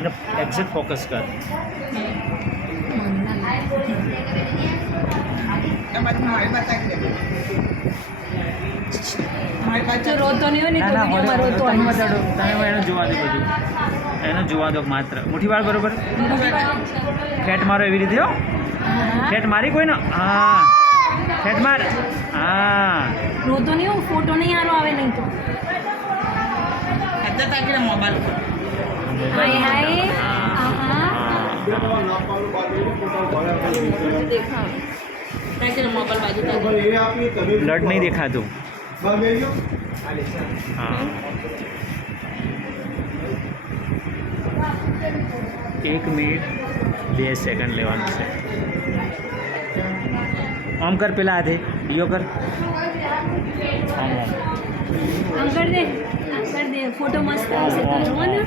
અને exact focus કર. જો રોતો નહીં હોય ને તો ના ના વિડીયોમાં રોતો તમે હોય. બતાડો, તમે એને જોવા દો બધું, એને જોવા દો માત્ર. મુઠ્ઠી વાળ બરોબર, ફેટ મારો એવી રીતે હો, ફેટ મારી કોઈ ને, હા ફેટ માર, હા રોતો નહીં હોય, ફોટો નહીં હારો આવે નહીં તો. હાય હાય. હા બ્લડ નહીં દેખાતું. હા 1 મિનિટ 2 સેકન્ડ લેવાનું છે. આમ કર, પેલા હાથે યો કર, આમ આમ આમ કર દે, ફોટો મસ્ત આવશે તારો હો ને.